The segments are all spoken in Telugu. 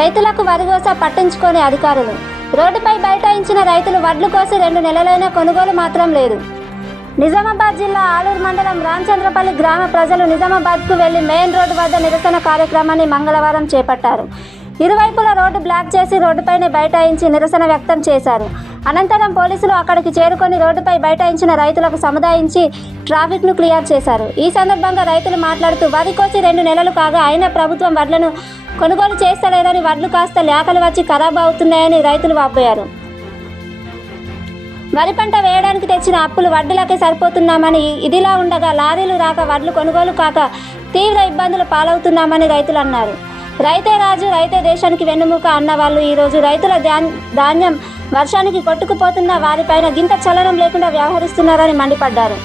రైతులకు వరిగోస పట్టించుకోని అధికారులు. రోడ్డుపై బైఠాయించిన రైతులు వడ్లు కోసి 2 నెలలైన కొనుగోలు మాత్రం లేదు. నిజామాబాద్ జిల్లా ఆలూరు మండలం రామచంద్రపల్లి గ్రామ ప్రజలు నిజామాబాద్కు వెళ్లి మెయిన్ రోడ్డు వద్ద నిరసన కార్యక్రమాన్ని మంగళవారం చేపట్టారు. ఇరువైపులా రోడ్డు బ్లాక్ చేసి రోడ్డుపైనే బైఠాయించి నిరసన వ్యక్తం చేశారు. అనంతరం పోలీసులు అక్కడికి చేరుకొని రోడ్డుపై బైఠాయించిన రైతులకు సముదాయించి ట్రాఫిక్ను క్లియర్ చేశారు. ఈ సందర్భంగా రైతులు మాట్లాడుతూ వరి కోసి 2 నెలలు కాగా అయినా ప్రభుత్వం వడ్లను కొనుగోలు చేస్తలేదని, వడ్లు కాస్త లేఖలు వచ్చి ఖరాబు అవుతున్నాయని రైతులు వాపోయారు. వరి పంట వేయడానికి తెచ్చిన అప్పులు వడ్డీలకే సరిపోతున్నామని, ఇదిలా ఉండగా లారీలు రాక వడ్లు కొనుగోలు కాక తీవ్ర ఇబ్బందులు పాలవుతున్నామని రైతులు అన్నారు. రైతే రాజు, రైతే దేశానికి వెన్నుముక అన్న వాళ్ళు ఈరోజు రైతుల ధాన్యం వర్షానికి కొట్టుకుపోతున్న వారిపైన గింత చలనం లేకుండా వ్యవహరిస్తున్నారని మండిపడ్డారు.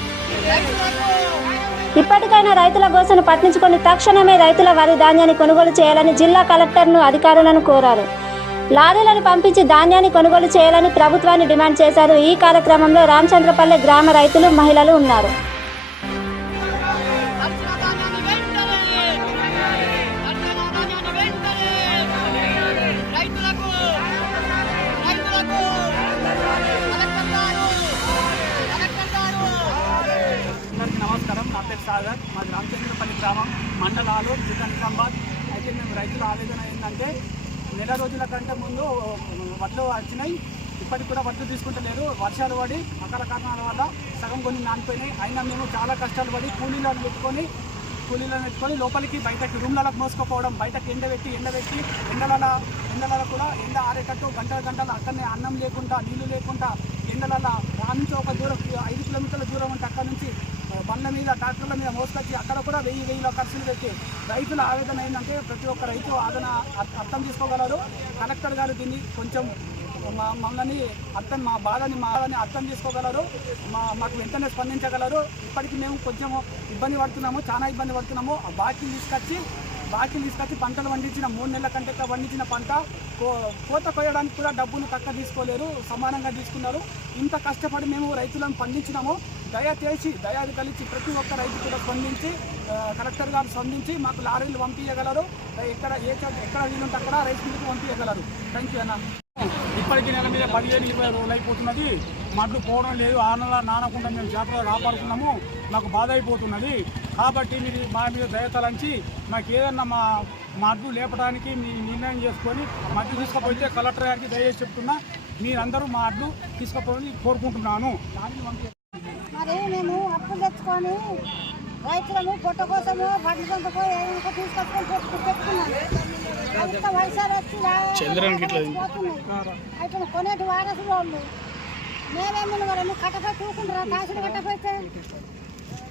ఇప్పటికైనా రైతుల గోసను పట్టించుకొని తక్షణమే రైతుల వరి ధాన్యాన్ని కొనుగోలు చేయాలని జిల్లా కలెక్టర్ను అధికారులను కోరారు. లారీలను పంపించి ధాన్యాన్ని కొనుగోలు చేయాలని ప్రభుత్వాన్ని డిమాండ్ చేశారు. ఈ కార్యక్రమంలో రామచంద్రపల్లి గ్రామ రైతులు, మహిళలు ఉన్నారు. నమస్కారం, నా పేరు సాగర్, మాది రామచంద్రపల్లి గ్రామం, మండలాలు, జిల్లా నిజామాబాద్. అయితే మేము రైతుల ఆవేదన ఏంటంటే నెల రోజుల కంటే ముందు వడ్లు వచ్చినాయి, ఇప్పటికి కూడా వడ్లు తీసుకుంటలేరు. వర్షాలు పడి అకాల కారణాల వల్ల సగం కొన్ని నానిపోయినాయి. అయినా మేము చాలా కష్టాలు పడి కూలీలను పెట్టుకొని లోపలికి బయటకి రూమ్లకు మోసుకుపోవడం, బయటకు ఎండబెట్టి ఎండలలో కూడా ఎండ ఆరేటట్టు గంటలు అక్కడనే అన్నం లేకుండా, నీళ్లు లేకుండా ఎండలలో నుంచి ఒక దూరం 5 కిలోమీటర్ల దూరం ఉంటే అక్కడ నుంచి బండ్ల మీద, ట్రాక్టర్ల మీద మోసుకొచ్చి అక్కడ కూడా 1000 ఖర్చులు పెట్టి రైతుల ఆవేదన ఏంటంటే ప్రతి ఒక్క రైతు ఆదరణ అర్థం చేసుకోగలరు. కలెక్టర్ గారు దీన్ని కొంచెం మా బాధని అర్థం చేసుకోగలరు, మాకు వెంటనే స్పందించగలరు. ఇప్పటికీ మేము కొంచెం చాలా ఇబ్బంది పడుతున్నాము. ఆ బాకీలు తీసుకొచ్చి పంటలు పండించిన 3 నెలల కంటే పండించిన పంట కోత కోయడానికి కూడా డబ్బును తక్కువ తీసుకోలేరు, సమానంగా తీసుకున్నారు. ఇంత కష్టపడి మేము రైతులను పండించినాము. దయాది కలిసి ప్రతి ఒక్క రైతు కూడా స్పందించి, కలెక్టర్ గారు స్పందించి మాకు లారీలు పంపించగలరు. ఎక్కడ వీలుంటే అక్కడ రైతు మిల్లుకు పంపించగలరు. థ్యాంక్ యూ అన్న. ఇప్పటికీ నెల మీద 15-20 రోజులు అయిపోతున్నది. మడ్లు పోవడం లేదు. నానకుండా మేము జాగ్రత్తగా కాపాడుకున్నాము. మాకు బాధ అయిపోతున్నది. కాబట్టి మీరు మా మీద దయతలంచి మాకు ఏదన్నా మా మడ్లు లేపడానికి మీ నిర్ణయం చేసుకొని మడ్లు తీసుకుపోతే కలెక్టర్ గారికి దయచేసి చెప్తున్నా, మీరందరూ మా మడ్లు తీసుకుపోవాలని కోరుకుంటున్నాను. మరి మేము అప్పులు తెచ్చుకొని రైతులను పొట్ట కోసము వడ్లు కొంతపోయి తీసుకొచ్చుకొని పెట్టుకున్నాం. అంత వయసాలు వచ్చి అయితే కొనేటి వారసులు వాళ్ళు మేమేమి మరి కట్టపోయి చూసుకుంటారా? కాసులు కట్టపోతే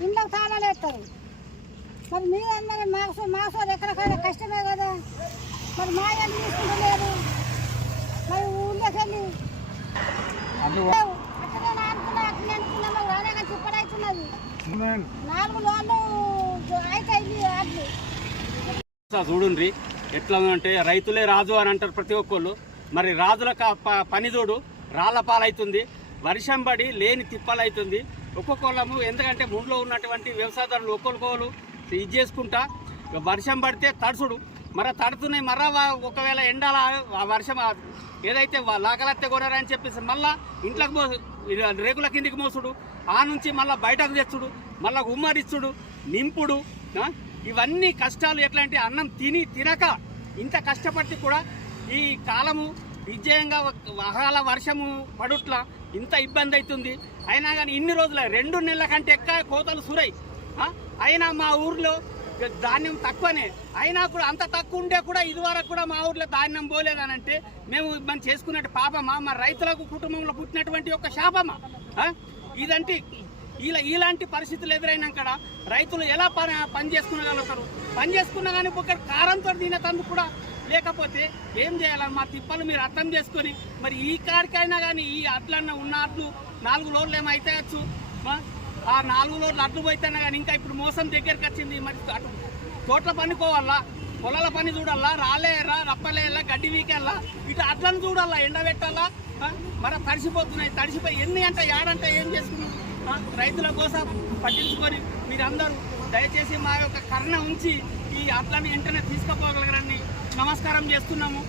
ఇంట్లోకి తాళాలు వేస్తారు. మరి మీరందరూ మాసోరు ఎక్కడికైనా కష్టమే కదా. మరి మా ఎండ తీసుకుంటలేరు. మరి ఊళ్ళోకి వెళ్ళి చూడుండ్రి ఎట్లా అంటే రైతులే రాజు అని అంటారు ప్రతి ఒక్కళ్ళు. మరి రాజులకు పని చూడు రాళ్ల పాలవుతుంది, వర్షం పడి లేని తిప్పలవుతుంది ఒక్కొక్కళ్ళము. ఎందుకంటే ముందులో ఉన్నటువంటి వ్యవసాయదారులు ఒక్కొక్కరు ఇది చేసుకుంటా వర్షం పడితే తడుచుడు, మరి తడుతున్నాయి. ఒకవేళ ఎండాల వర్షం ఏదైతే లాకలత్తే కొనరని చెప్పేసి మళ్ళీ ఇంట్లోకి రేకుల కిందికి మోసుడు, ఆ నుంచి మళ్ళీ బయటకు తెచ్చుడు, మళ్ళీ ఉమ్మరిచ్చుడు, నింపుడు, ఇవన్నీ కష్టాలు. ఎట్లాంటి అన్నం తినక ఇంత కష్టపడి కూడా ఈ కాలము విజయంగా అకాల వర్షము పడుట్ల ఇంత ఇబ్బంది అవుతుంది. అయినా కానీ ఇన్ని రోజులే 2 నెలల కంటే ఎక్కువ కోతలు సురై. అయినా మా ఊర్లో ధాన్యం తక్కువనే, అయినా కూడా అంత తక్కువ ఉండే కూడా ఇదివరకు కూడా మా ఊర్లో ధాన్యం పోలేదనంటే మేము మనం చేసుకున్నట్టు పాపమా? మా రైతులకు కుటుంబంలో పుట్టినటువంటి ఒక శాపమా ఇదంటే? ఇలాంటి పరిస్థితులు ఎదురైనాక రైతులు ఎలా పని చేసుకునగలుగుతారు? పని చేసుకున్నా కానీ ఒక కారంతో తినేందుకు కూడా లేకపోతే ఏం చేయాలి? మా తిప్పలు మీరు అర్థం చేసుకొని మరి ఈ కాడికైనా కానీ ఈ అట్లన్నా ఉన్న అట్లు 4 రోజులు ఏమైతాయచ్చు. ఆ 4 రోజులు అడ్లు పోయితేనే కానీ ఇంకా ఇప్పుడు మోసం దగ్గరికి వచ్చింది. మరి అటు తోటల పని పోవాలా, పొలాల పని చూడాలా, రాలేరా, రప్పలేలా, గడ్డి వీకెళ్ళా, ఇటు అట్లను చూడాలా, ఎండబెట్టాలా. మరి తడిసిపోయి ఎన్ని అంటే ఏడంటే ఏం చేసుకున్నాం? రైతుల కోసం పట్టించుకొని మీరందరూ దయచేసి మా యొక్క కరుణ ఉంచి ఈ అట్లని వెంటనే తీసుకుపోగలగరని నమస్కారం చేస్తున్నాము.